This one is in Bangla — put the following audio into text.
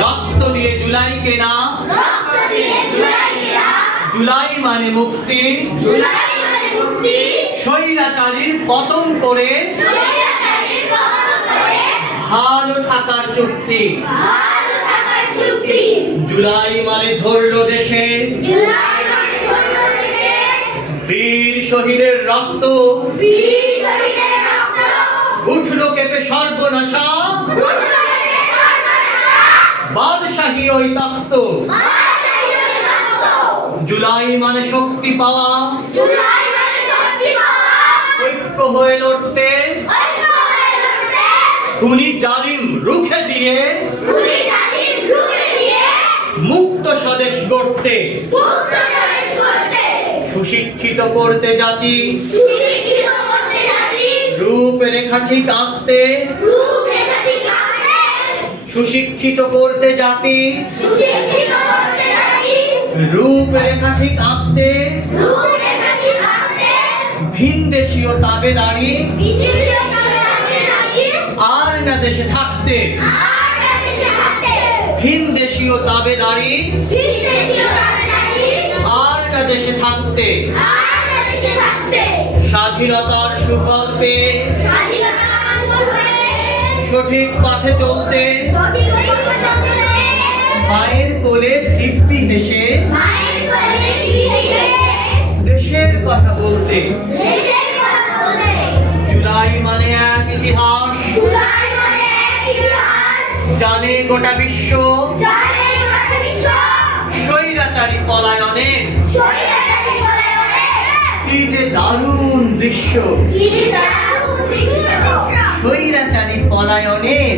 রক্ত দিয়ে জুলাই কেনা। রক্ত দিয়ে জুলাই কেনা। জুলাই মানে মুক্তি। জুলাই মানে মুক্তি। স্বৈরাচারীর পতন করে। স্বৈরাচারীর পতন করে। ভালো থাকার চুক্তি। জুলাই মানে ঝরল দেশে। জুলাই মানে ধন্য দেশে। বীর শহীদের রক্ত। বীর শহীদের রক্ত। উঠল কেঁপে সর্বনাশা। বাদশাহী ওই তক্ত জুলাই মানে শক্তি পাওয়া। জুলাই মানে শক্তি পাওয়া ঐক্য হয়ে লড়তে। খুনি জালিম রুখে দিয়ে। রুখে মুক্ত স্বদেশ গড়তে। মুক্ত স্বদেশ করতে সুশিক্ষিত করতে জাতি। সুশিক্ষিত করতে জাতি। রূপরেখা ঠিক আঁকতে। রূপরেখা ঠিক আঁকতে সুশিক্ষিত করতে জাতি। সুশিক্ষিত করতে জাতি। রূপরেখা ঠিক আঁকতে। ভিন দেশীয় তাবেদারি আর না দেশে থাকতে। আর দেশে থাকতে। ভিন দেশীয় তাবেদারি আর না দেশে থাকতে। আর দেশে থাকতে। স্বাধীনতার সুফল পেয়ে। সঠিক পথে চলতে। মায়ের কোলে দিব্যি হেসে। দেশের কথা বলতে। জুলাই মানে এক ইতিহাস। জুলাই মানে এক ইতিহাস। জানে গোটা বিশ্ব। স্বৈরাচারী পলায়নের পলায়নে। কি যে দারুণ দৃশ্য। কি যে দারুণ দৃশ্য। স্বৈরাচারী পলায়নের।